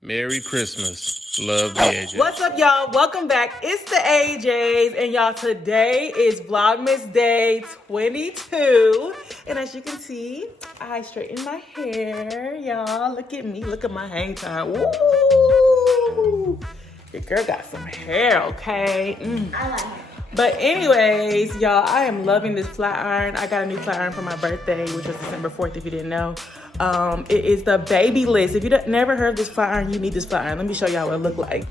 Merry Christmas. Love the AJs. What's up, y'all? Welcome back. It's the AJs, and y'all, today is Vlogmas Day 22. And as you can see, I straightened my hair, y'all. Look at me. Look at my hang time. Woo! Your girl got some hair, okay? I like it. But anyways, y'all, I am loving this flat iron. I got a new flat iron for my birthday, which was December 4th, if you didn't know. It is the Babyliss. If you never heard of this flat iron, you need this flat iron. Let me show y'all what it look like.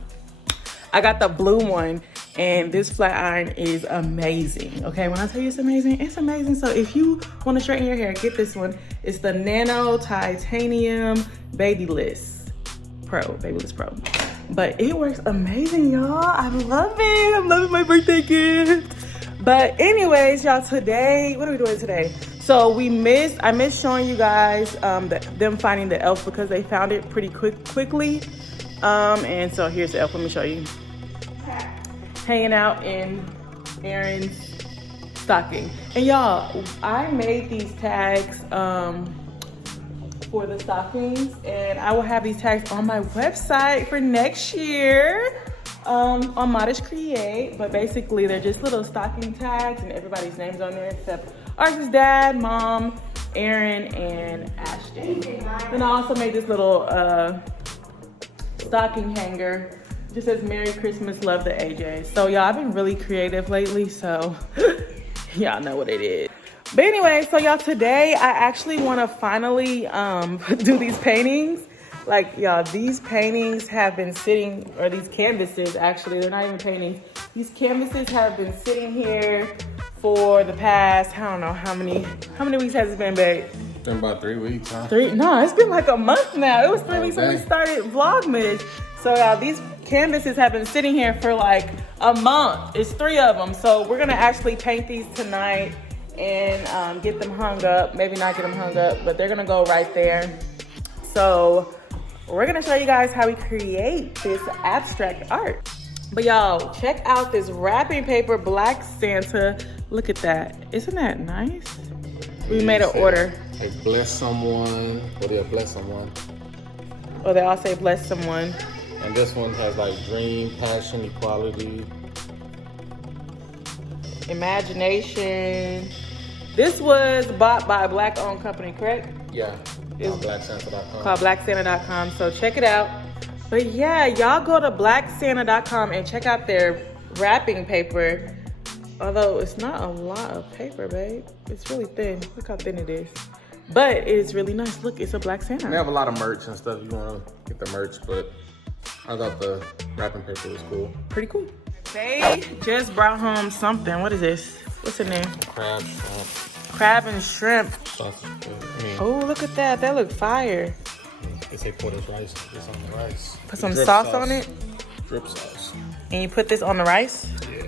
I got the blue one, and this flat iron is amazing. Okay, when I tell you it's amazing. So if you want to straighten your hair, get this one. It's the Nano Titanium Babyliss Pro. But it works amazing, y'all. I love it. I'm loving my birthday gift. But anyways, y'all, today, what are we doing today? So I missed showing you guys them finding the elf because they found it pretty quickly. And so here's the elf, let me show you. Hanging out in Aaron's stocking. And y'all, I made these tags for the stockings, and I will have these tags on my website for next year on Modest Create. But basically they're just little stocking tags, and everybody's names on there except Archie's dad, mom, Aaron, and Ashton. Then I also made this little stocking hanger. It just says Merry Christmas, love the AJ. So y'all, I've been really creative lately, so y'all know what it is. But anyway, so y'all, today I actually want to finally do these paintings. Like, y'all, these paintings have been sitting, or these canvases, actually, they're not even paintings. These canvases have been sitting here for the past, I don't know, how many weeks has it been, babe? It's been about 3 weeks, huh? No, it's been like a month now. It was 3 weeks when we started Vlogmas. So y'all, these canvases have been sitting here for like a month. It's 3 of them. So we're gonna actually paint these tonight and get them hung up. Maybe not get them hung up, but they're gonna go right there. So we're gonna show you guys how we create this abstract art. But y'all, check out this wrapping paper Black Santa. Look at that. Isn't that nice? We made an order. Like, bless someone. What do you bless someone? Oh, they all say bless someone. And this one has like dream, passion, equality, imagination. This was bought by a Black-owned company, correct? Yeah. It's on blacksanta.com. Called blacksanta.com. So check it out. But yeah, y'all go to blacksanta.com and check out their wrapping paper. Although it's not a lot of paper, babe. It's really thin. Look how thin it is. But it is really nice. Look, it's a Black Santa. They have a lot of merch and stuff. You want to get the merch, but I thought the wrapping paper was cool. Pretty cool. They just brought home something. What is this? What's in there? Crab, shrimp. Crab and shrimp. Sausage. Oh, look at that. That look fire. They say pour this rice. This on the rice. Put some sauce on it. Drip sauce. And you put this on the rice? Yeah.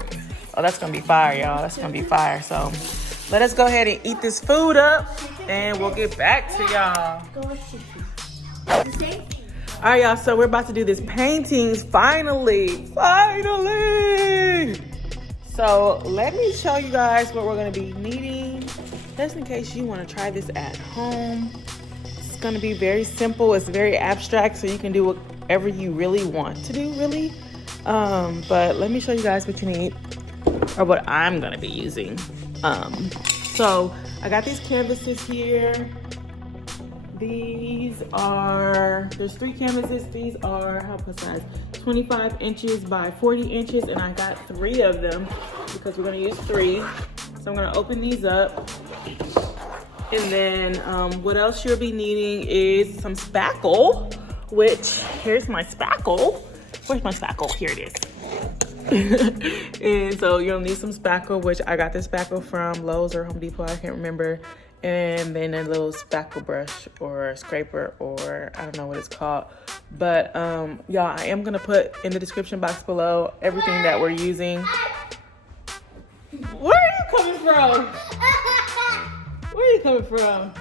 Oh, that's gonna be fire, y'all. That's gonna be fire. So let us go ahead and eat this food up, and we'll get back to y'all. All right, y'all. So we're about to do this paintings. Finally. So let me show you guys what we're gonna be needing, just in case you want to try this at home. It's gonna be very simple. It's very abstract, so you can do whatever you really want to do, really. But let me show you guys what you need, or what I'm gonna be using. So I got these canvases here. There's 3 canvases. These are, what size? 25 inches by 40 inches, and I got 3 of them because we're gonna use 3. So I'm gonna open these up. And then what else you'll be needing is some spackle, which here's my spackle. Where's my spackle? Here it is. And so you'll need some spackle, which I got this spackle from Lowe's or Home Depot, I can't remember. And then a little spackle brush or scraper, or I don't know what it's called. But y'all, I am gonna put in the description box below everything that we're using. Where are you coming from? Where are you coming from?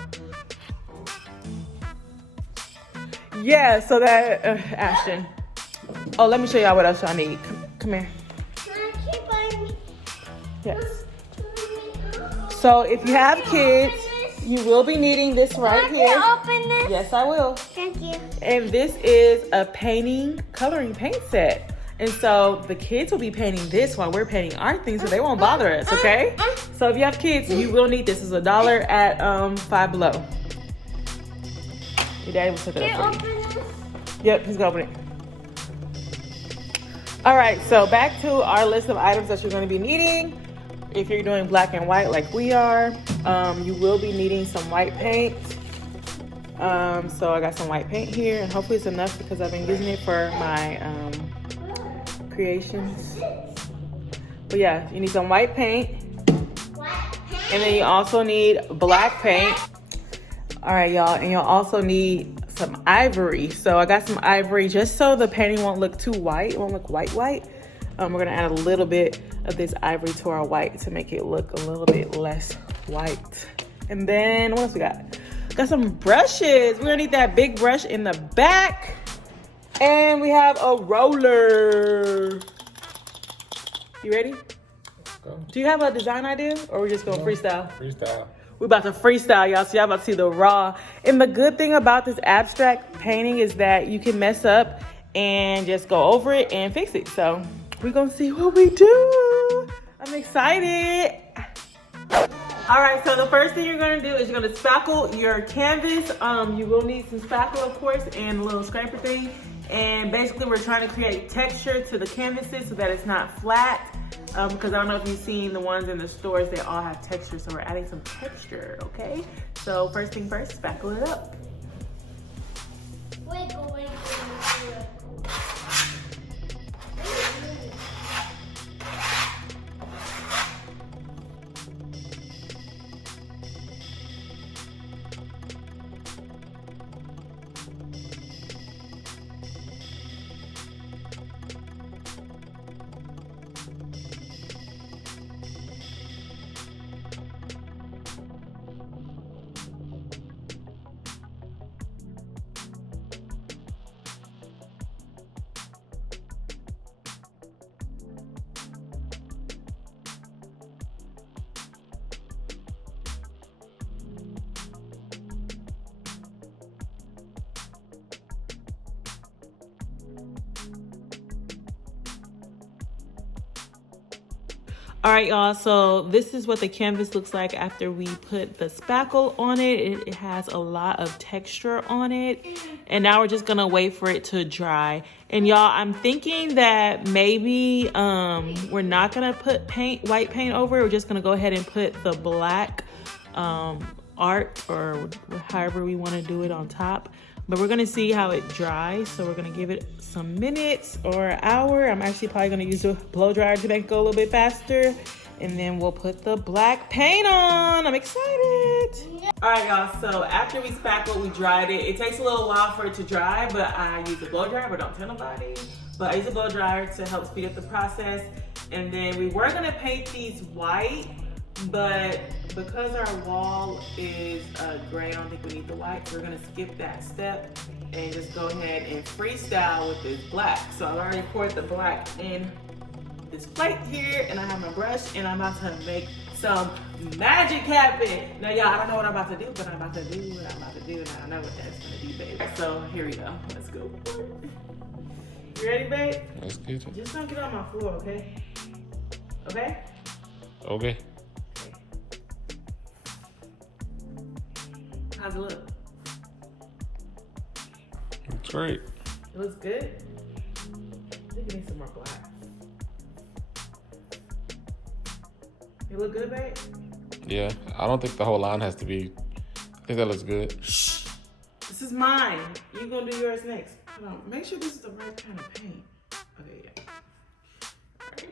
Yeah, so that, Ashton. Oh, let me show y'all what else y'all need. Come here. Yes. So if you have kids, you will be needing this right here. Can I open this? Yes, I will. Thank you. And this is a coloring paint set. And so the kids will be painting this while we're painting our things, so they won't bother us, okay? So if you have kids, you will need this. It's $1 at Five Below. Your daddy will take it up for you. Yep, he's gonna open it. All right, so back to our list of items that you're gonna be needing. If you're doing black and white like we are, you will be needing some white paint. So I got some white paint here, and hopefully it's enough because I've been using it for my creations. But yeah, you need some white paint. And then you also need black paint. All right, y'all, and you'll also need some ivory. So I got some ivory just so the painting won't look too white. It won't look white. We're gonna add a little bit of this ivory to our white to make it look a little bit less white. And then what else we got? Got some brushes. We're gonna need that big brush in the back. And we have a roller. You ready? Go. Do you have a design idea, or we're just gonna freestyle? Freestyle. We're about to freestyle, y'all, so y'all about to see the raw. And the good thing about this abstract painting is that you can mess up and just go over it and fix it. So we're gonna see what we do. I'm excited. All right, so the first thing you're gonna do is you're gonna spackle your canvas. You will need some spackle, of course, and a little scraper thing. And basically we're trying to create texture to the canvases so that it's not flat. Because I don't know if you've seen the ones in the stores, they all have texture. So we're adding some texture, okay? So first thing first, spackle it up. Wiggle, wiggle, wiggle. All right, y'all, so this is what the canvas looks like after we put the spackle on it. It has a lot of texture on it. And now we're just gonna wait for it to dry. And y'all, I'm thinking that maybe we're not gonna put white paint over it. We're just gonna go ahead and put the black art, or however we wanna do it, on top. But we're gonna see how it dries. So we're gonna give it some minutes or an hour. I'm actually probably gonna use a blow dryer to make it go a little bit faster. And then we'll put the black paint on. I'm excited. All right, y'all, so after we spackled, we dried it. It takes a little while for it to dry, but I use a blow dryer, but don't tell nobody. But I use a blow dryer to help speed up the process. And then we were gonna paint these white, but because our wall is gray, I don't think we need the white. So we're gonna skip that step and just go ahead and freestyle with this black. So I've already poured the black in this plate here, and I have my brush, and I'm about to make some magic happen. Now, y'all, I don't know what I'm about to do, but I'm about to do what I'm about to do, and I know what that's gonna be, baby. So here we go. Let's go. You ready, babe? Let's get it. Just don't get on my floor, okay? Okay? Okay. How's it look? It's great. It looks good. I think you need some more black. It look good, babe? Yeah, I don't think the whole line has to be. I think that looks good. Shh. This is mine. You gonna do yours next. Hold on. Make sure this is the right kind of paint. Okay, yeah. All right.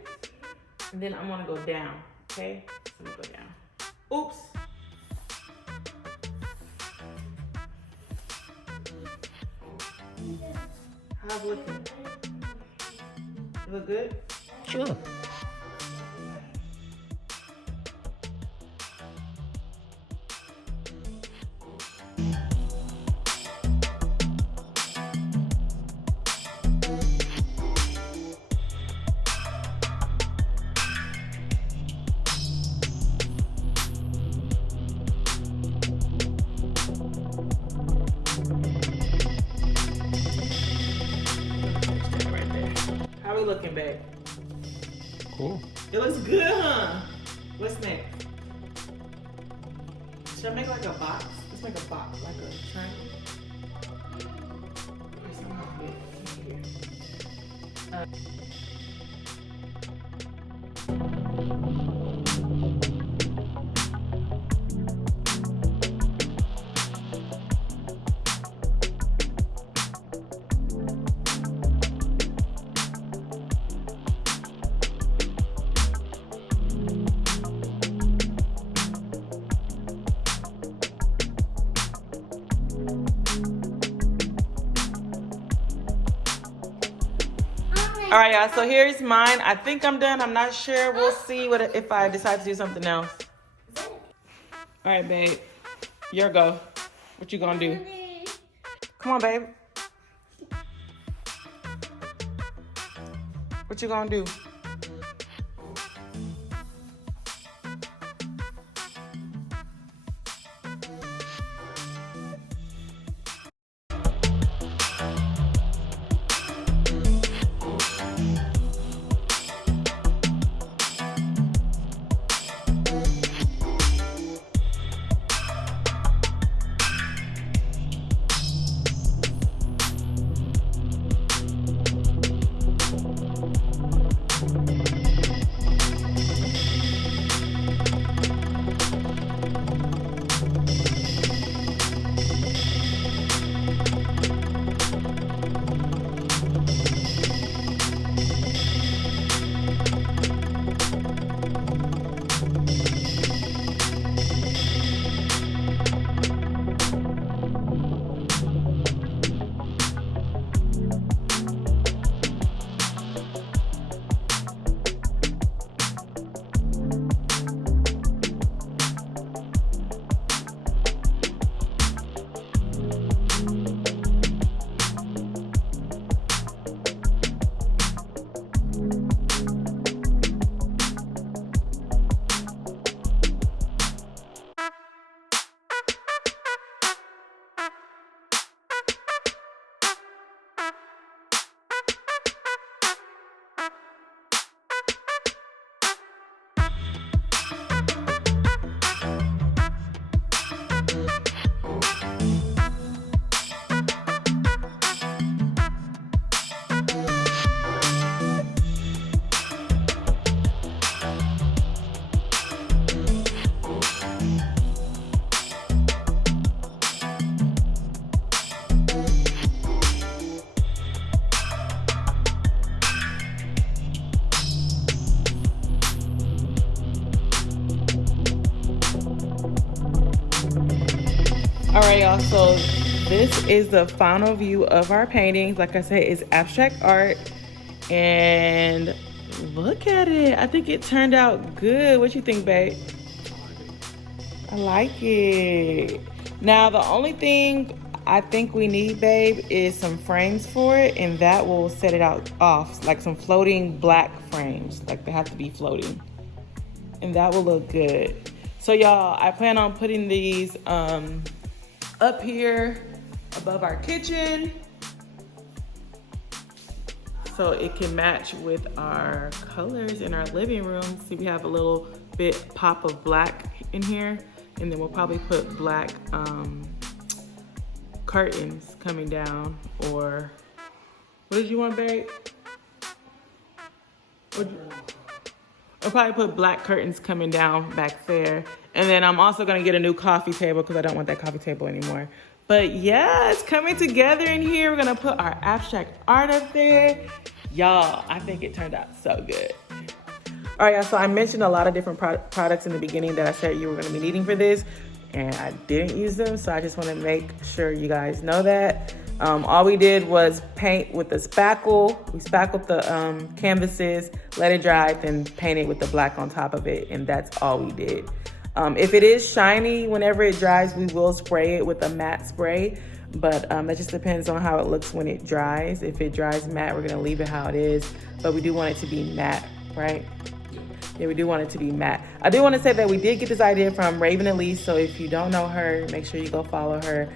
And then I want to go down. Okay. So I'm gonna go down. Oops. How's it looking? You look good? Sure. How we looking, babe? Cool. It looks good, huh? What's next? Should I make like a box? Let's make a box, like a triangle. Or something like that. Here. All right, y'all, so here's mine. I think I'm done. I'm not sure. We'll see what if I decide to do something else. All right, babe. Your go. What you gonna do? Come on, babe. What you gonna do? All right, y'all, so this is the final view of our paintings. Like I said, it's abstract art, and look at it. I think it turned out good. What you think, babe? I like it. Now, the only thing I think we need, babe, is some frames for it, and that will set it out off, like some floating black frames. Like, they have to be floating, and that will look good. So, y'all, I plan on putting these up here above our kitchen so it can match with our colors in our living room. See, we have a little bit pop of black in here, and then we'll probably put black curtains coming down. Or what did you want, babe? I'll probably put black curtains coming down back there. And then I'm also gonna get a new coffee table because I don't want that coffee table anymore. But yeah, it's coming together in here. We're gonna put our abstract art up there. Y'all, I think it turned out so good. All right, y'all, so I mentioned a lot of different products in the beginning that I said you were gonna be needing for this, and I didn't use them, so I just wanna make sure you guys know that. All we did was paint with the spackle. We spackled the canvases, let it dry, then paint it with the black on top of it, and that's all we did. If it is shiny, whenever it dries, we will spray it with a matte spray, but that just depends on how it looks when it dries. If it dries matte, we're gonna leave it how it is, but we do want it to be matte, right? Yeah, we do want it to be matte. I do want to say that we did get this idea from Raven Elise, so if you don't know her, make sure you go follow her.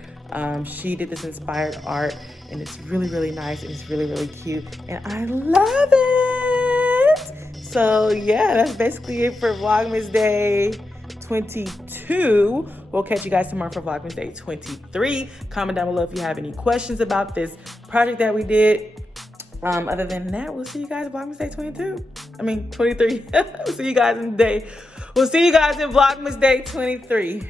She did this inspired art, and it's really, really nice, and it's really, really cute, and I love it! So yeah, that's basically it for Vlogmas Day 22. We'll catch you guys tomorrow for Vlogmas Day 23. Comment down below if you have any questions about this project that we did. Other than that, we'll see you guys in Vlogmas Day 23. We'll see you guys in Vlogmas Day 23.